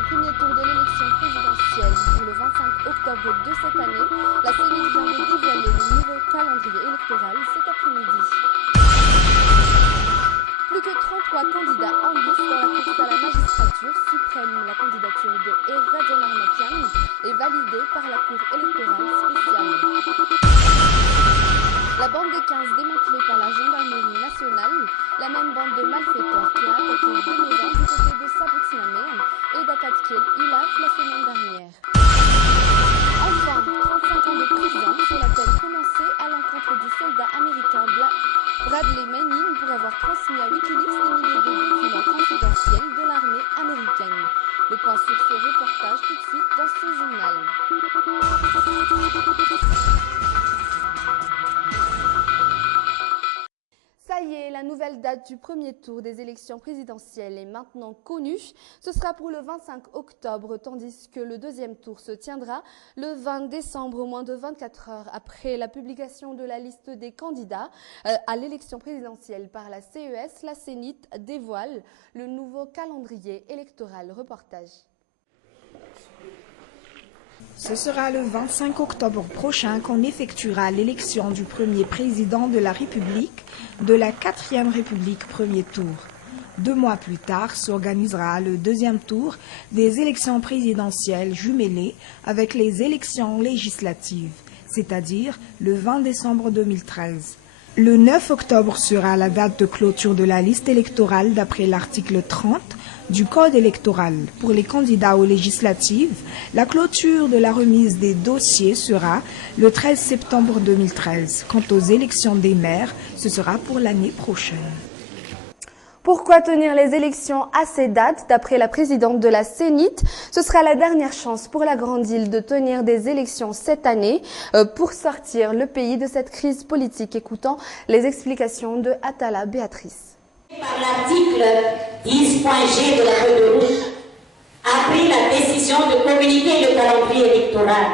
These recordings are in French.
Au premier tour de l'élection présidentielle pour le 25 octobre de cette année, la CENI vient de dévoiler le nouveau calendrier électoral cet après-midi. Plus que 33 candidats en lice dans la course à la magistrature suprême. La candidature de Radjonarmapian est validée par la Cour électorale spéciale. La bande des 15 démantelée par la gendarmerie nationale, la même bande de malfaiteurs qui a attaqué 2 maisons du côté de Sabotinamé et d'Akatkiel Ilaf la semaine dernière. Enfin, 35 ans de prison sur la peine prononcée à l'encontre du soldat américain Bradley Manning pour avoir transmis à Wikileaks des milliers de documents confidentiels de l'armée américaine. Le point sur ce reportage tout de suite dans ce journal. Ça y est, la nouvelle date du premier tour des élections présidentielles est maintenant connue. Ce sera pour le 25 octobre, tandis que le deuxième tour se tiendra le 20 décembre, moins de 24 heures après la publication de la liste des candidats à l'élection présidentielle par la CES. La CENIT dévoile le nouveau calendrier électoral. Reportage. Ce sera le 25 octobre prochain qu'on effectuera l'élection du premier président de la République de la 4e République premier tour. 2 mois plus tard s'organisera le deuxième tour des élections présidentielles jumelées avec les élections législatives, c'est-à-dire le 20 décembre 2013. Le 9 octobre sera la date de clôture de la liste électorale d'après l'article 30 du Code électoral. Pour les candidats aux législatives, la clôture de la remise des dossiers sera le 13 septembre 2013. Quant aux élections des maires, ce sera pour l'année prochaine. Pourquoi tenir les élections à ces dates? D'après la présidente de la CENIT, ce sera la dernière chance pour la Grande Île de tenir des élections cette année pour sortir le pays de cette crise politique. Écoutons les explications de Atala Béatrice. Par l'article 10.g de la feuille de route, a pris la décision de communiquer le calendrier électoral,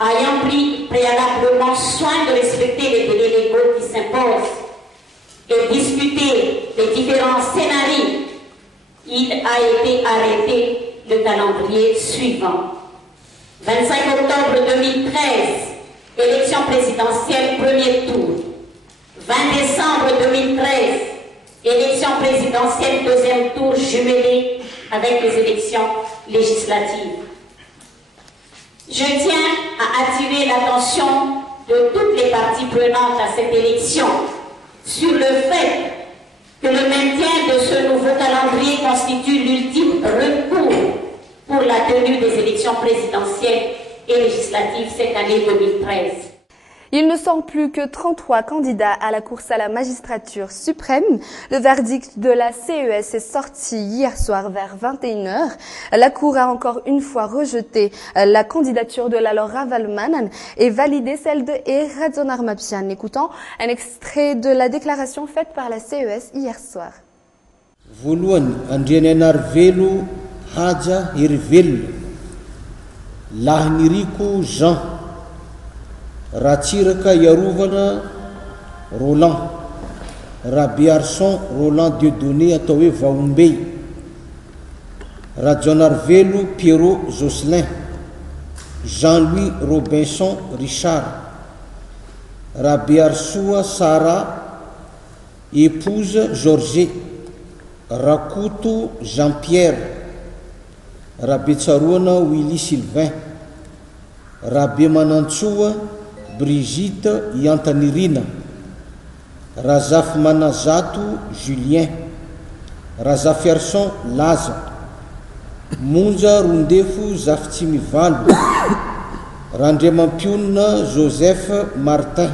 ayant pris préalablement soin de respecter les délais légaux qui s'imposent et discuter les différents scénarios. Il a été arrêté le calendrier suivant. 25 octobre 2013, élection présidentielle premier tour. 20 décembre 2013, élection présidentielle deuxième tour jumelée avec les élections législatives. Je tiens à attirer l'attention de toutes les parties prenantes à cette élection sur le fait que le maintien de ce nouveau calendrier constitue l'ultime recours pour la tenue des élections présidentielles et législatives cette année 2013. Il ne sont plus que 33 candidats à la course à la magistrature suprême. Le verdict de la CES est sorti hier soir vers 21h. La Cour a encore une fois rejeté la candidature de la Laura Valmanan et validé celle de Radjonarmapian. Écoutons un extrait de la déclaration faite par la CES hier soir. Voalohany andriananar velo haja hervelona lahiniriko Jean Ratsiraka Yarouvana Roland Rabiarson Roland Dieudonné atao hoe Vaombey Radjonarvelo Pierrot Jocelyn Jean-Louis Robinson Richard Rabiarsoa Sarah épouse Georget Rakoto Jean-Pierre Rabetsaroana Willy Sylvain Rabemanantsoa Brigitte Yantanirina Razaf Manazato Julien Razafiarson Laza Monja Rondefo Zafitsimivalo Randriamampiona Joseph Martin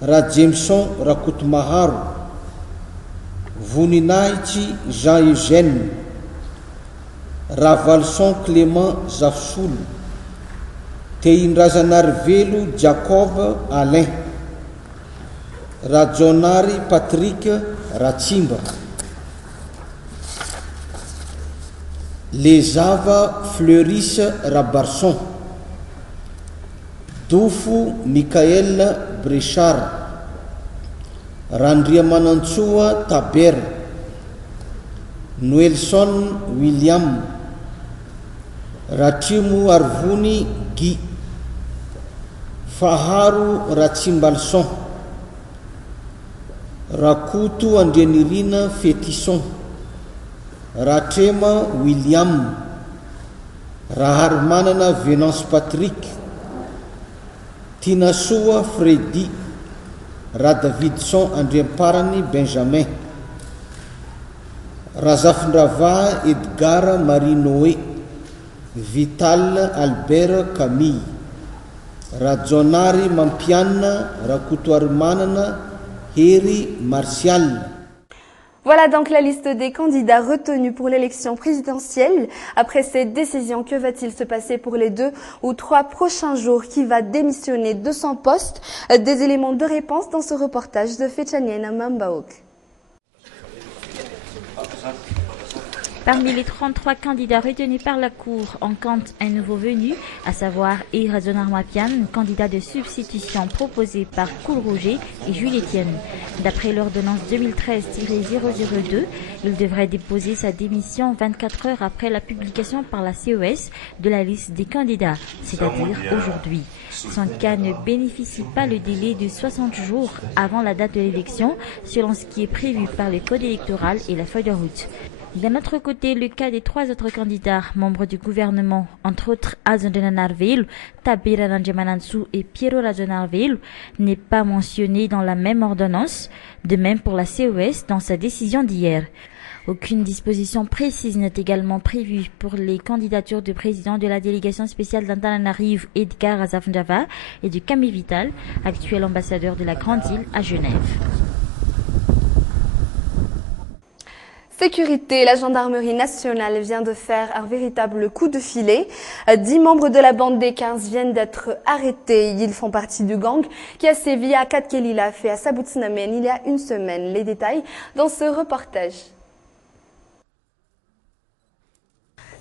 Jameson Rakotomaharo Voninahitsy Jean-Eugène Ravalson Clément Zafisolo Teindrazanarvelo Jacob Alain Rajonary Patrick Ratsimba Lezava Fleuris Rabarson Dofo Michael Brechard Randriamanantsoa Taber Noelson William Ratimo Arvoni Guy, Faharu Ratsimbalson, Rakutu Andrianirina Fétisson, Ratrema William, Raharmanana Venance Patrick, Tinasoa Freddy, Radavidson Andriamparani Benjamin, Razafindrava Edgar Marie Noé, Vital Albert Camille, Rajonari Mampiana, Rakutoarimanana, Heri Martial. Voilà donc la liste des candidats retenus pour l'élection présidentielle. Après cette décision, que va-t-il se passer pour les 2 ou 3 prochains jours? Qui va démissionner de son poste? Des éléments de réponse dans ce reportage de Fechaniena Mambaouk. Parmi les 33 candidats retenus par la Cour, on compte un nouveau venu, à savoir Irazonar Mapian, candidat de substitution proposé par Koulroger et Jules Etienne. D'après l'ordonnance 2013-002, il devrait déposer sa démission 24 heures après la publication par la CES de la liste des candidats, c'est-à-dire aujourd'hui. Son cas ne bénéficie pas le délai de 60 jours avant la date de l'élection, selon ce qui est prévu par le code électoral et la feuille de route. D'un autre côté, le cas des 3 autres candidats, membres du gouvernement, entre autres Azondenanarveil, Tabira Ranjamanansu et Piero Razonarveil, n'est pas mentionné dans la même ordonnance, de même pour la CES dans sa décision d'hier. Aucune disposition précise n'est également prévue pour les candidatures du président de la délégation spéciale d'Antananarive, Edgar Azafndava, et de Camille Vital, actuel ambassadeur de la Grande Île à Genève. Sécurité, la gendarmerie nationale vient de faire un véritable coup de filet. 10 membres de la bande des 15 viennent d'être arrêtés. Ils font partie du gang qui a sévi à Katkelilaf et à Sabutsinamen il y a une semaine. Les détails dans ce reportage.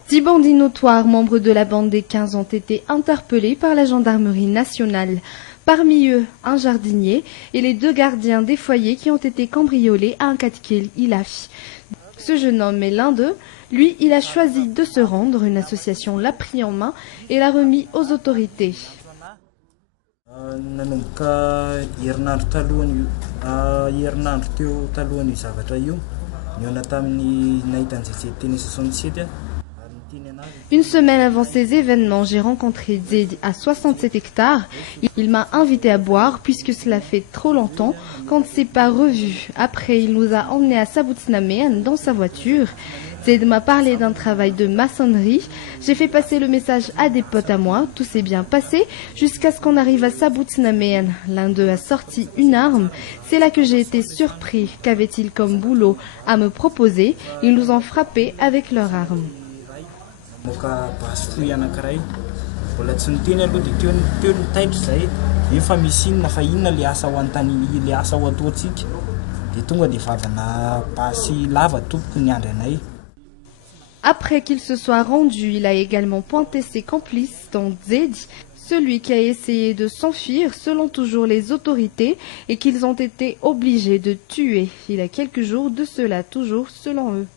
10 bandits notoires, membres de la bande des 15, ont été interpellés par la gendarmerie nationale. Parmi eux, un jardinier et les 2 gardiens des foyers qui ont été cambriolés à Katkelilaf. Ce jeune homme est l'un d'eux. Lui, il a choisi de se rendre. Une association l'a pris en main et l'a remis aux autorités. Une semaine avant ces événements, j'ai rencontré Zed à 67 hectares. Il m'a invité à boire puisque cela fait trop longtemps qu'on ne s'est pas revus. Après, il nous a emmenés à Sabutsinamen dans sa voiture. Zed m'a parlé d'un travail de maçonnerie. J'ai fait passer le message à des potes à moi. Tout s'est bien passé jusqu'à ce qu'on arrive à Sabutsinamen. L'un d'eux a sorti une arme. C'est là que j'ai été surpris. Qu'avait-il comme boulot à me proposer? Ils nous ont frappés avec leur arme. Après qu'il se soit rendu, il a également pointé ses complices, dont Zed, celui qui a essayé de s'enfuir selon toujours les autorités et qu'ils ont été obligés de tuer. Il y a quelques jours de cela, toujours selon eux.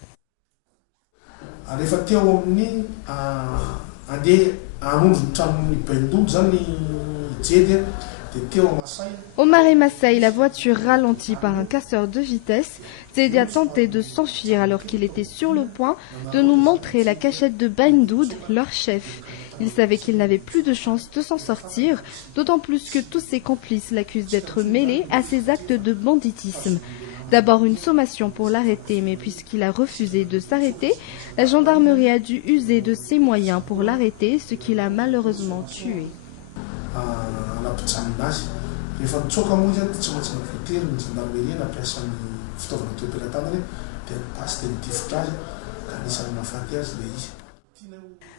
Au Marais Massaï, la voiture ralentie par un casseur de vitesse. Zedi a tenté de s'enfuir alors qu'il était sur le point de nous montrer la cachette de Baindoud, leur chef. Il savait qu'il n'avait plus de chance de s'en sortir, d'autant plus que tous ses complices l'accusent d'être mêlé à ces actes de banditisme. D'abord une sommation pour l'arrêter, mais puisqu'il a refusé de s'arrêter, la gendarmerie a dû user de ses moyens pour l'arrêter, ce qui l'a malheureusement tué.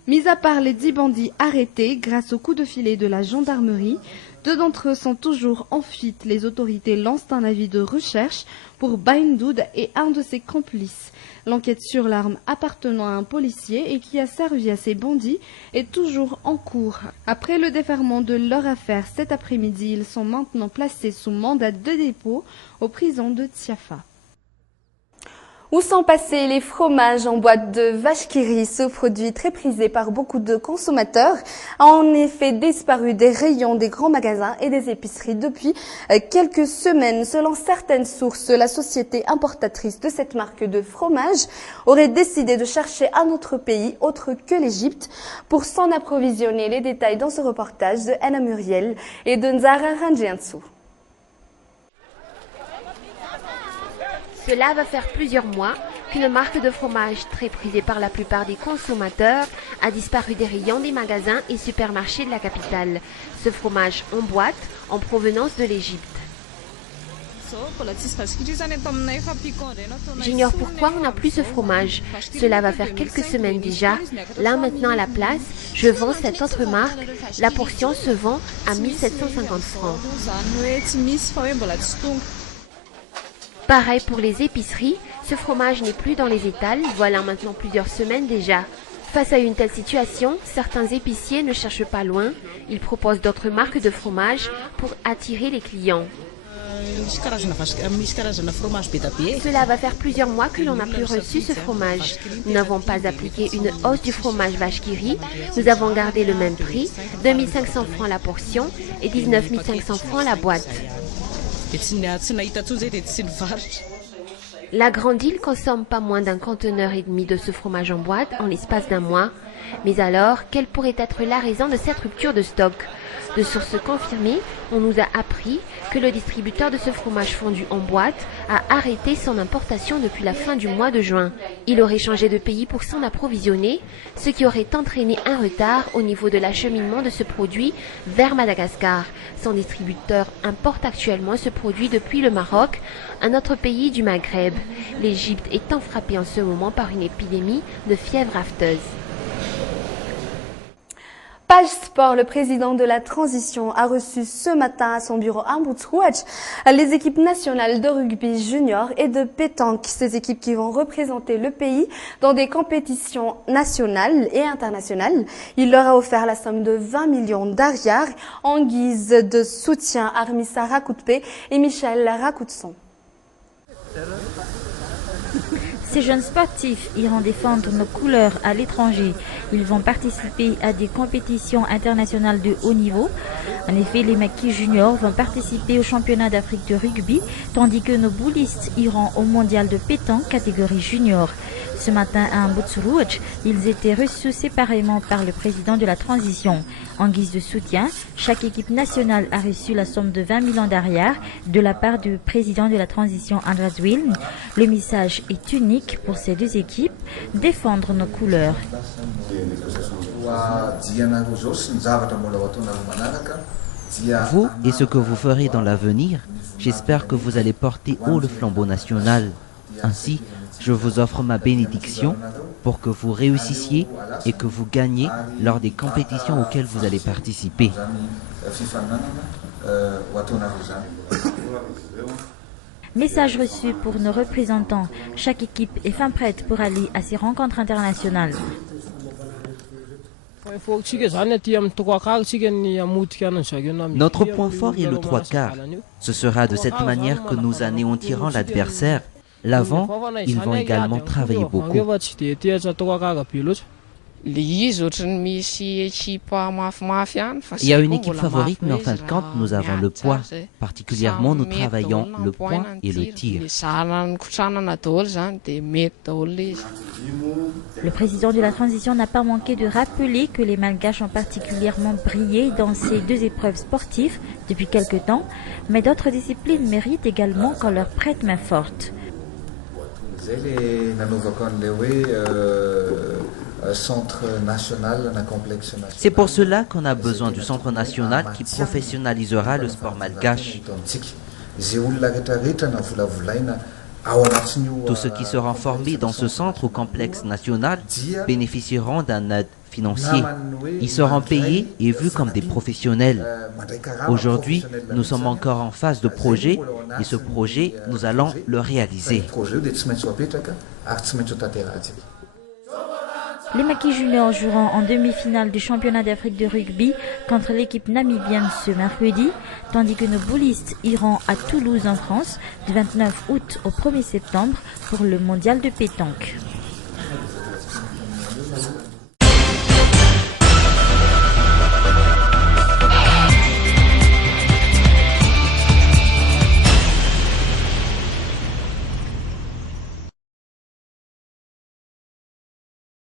Mis à part les 10 bandits arrêtés grâce au coup de filet de la gendarmerie, 2 d'entre eux sont toujours en fuite. Les autorités lancent un avis de recherche pour Baindoud et un de ses complices. L'enquête sur l'arme appartenant à un policier et qui a servi à ces bandits est toujours en cours. Après le déferment de leur affaire cet après-midi, ils sont maintenant placés sous mandat de dépôt aux prisons de Tiafa. Où sont passés les fromages en boîte de vache qui rit? Ce produit très prisé par beaucoup de consommateurs a en effet disparu des rayons des grands magasins et des épiceries depuis quelques semaines. Selon certaines sources, la société importatrice de cette marque de fromage aurait décidé de chercher un autre pays autre que l'Égypte pour s'en approvisionner. Les détails dans ce reportage de Anna Muriel et de Nzara Ranjiansou. Cela va faire plusieurs mois qu'une marque de fromage très prisée par la plupart des consommateurs a disparu des rayons des magasins et supermarchés de la capitale. Ce fromage en boîte en provenance de l'Égypte. J'ignore pourquoi on n'a plus ce fromage. Cela va faire quelques semaines déjà. Là maintenant à la place, je vends cette autre marque. La portion se vend à 1750 francs. Pareil pour les épiceries, ce fromage n'est plus dans les étals, voilà maintenant plusieurs semaines déjà. Face à une telle situation, certains épiciers ne cherchent pas loin, ils proposent d'autres marques de fromage pour attirer les clients. Cela va faire plusieurs mois que l'on n'a plus reçu ce fromage. Nous n'avons pas appliqué une hausse du fromage vache qui rit, nous avons gardé le même prix, 2500 francs la portion et 19 500 francs la boîte. La grande île consomme pas moins d'un conteneur et demi de ce fromage en boîte en l'espace d'un mois. Mais alors, quelle pourrait être la raison de cette rupture de stock? De sources confirmées, on nous a appris que le distributeur de ce fromage fondu en boîte a arrêté son importation depuis la fin du mois de juin. Il aurait changé de pays pour s'en approvisionner, ce qui aurait entraîné un retard au niveau de l'acheminement de ce produit vers Madagascar. Son distributeur importe actuellement ce produit depuis le Maroc, un autre pays du Maghreb. L'Égypte étant frappée en ce moment par une épidémie de fièvre afteuse. Page Sport, le président de la transition a reçu ce matin à son bureau à Botsrouach les équipes nationales de rugby junior et de pétanque. Ces équipes qui vont représenter le pays dans des compétitions nationales et internationales. Il leur a offert la somme de 20 millions d'ariars en guise de soutien à Armissa Rakoutpe et Michel Rakoutson. Ces jeunes sportifs iront défendre nos couleurs à l'étranger. Ils vont participer à des compétitions internationales de haut niveau. En effet, les maquis juniors vont participer au championnat d'Afrique de rugby, tandis que nos boulistes iront au mondial de pétanque catégorie junior. Ce matin à Botsrouach, ils étaient reçus séparément par le président de la transition. En guise de soutien, chaque équipe nationale a reçu la somme de 20 millions d'ariars de la part du président de la transition Andradwil. Le message est unique pour ces deux équipes, défendre nos couleurs. Vous et ce que vous ferez dans l'avenir, j'espère que vous allez porter haut le flambeau national. Ainsi, je vous offre ma bénédiction pour que vous réussissiez et que vous gagniez lors des compétitions auxquelles vous allez participer. Message reçu pour nos représentants. Chaque équipe est fin prête pour aller à ces rencontres internationales. Notre point fort est le 3/4. Ce sera de cette manière que nous anéantirons l'adversaire. L'avant, ils vont également travailler beaucoup. Il y a une équipe favorite, mais en fin de compte, nous avons le poids. Particulièrement, nous travaillons le poing et le tir. Le président de la transition n'a pas manqué de rappeler que les Malgaches ont particulièrement brillé dans ces deux épreuves sportives depuis quelque temps, mais d'autres disciplines méritent également qu'on leur prête main forte. C'est pour cela qu'on a besoin du centre national qui professionnalisera le sport malgache. Tous ceux qui seront formés dans ce centre au complexe national bénéficieront d'un aide financier. Ils seront payés et vus comme des professionnels. Aujourd'hui, nous sommes encore en phase de projet et ce projet, nous allons le réaliser. Les Maquis Juniors joueront en demi-finale du championnat d'Afrique de rugby contre l'équipe namibienne ce mercredi, tandis que nos boulistes iront à Toulouse en France du 29 août au 1er septembre pour le mondial de pétanque.